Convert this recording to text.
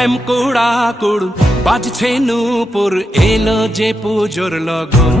ঠেমকুড়া কুড় বাজছে নূপুর এলো যে পুজোর লগন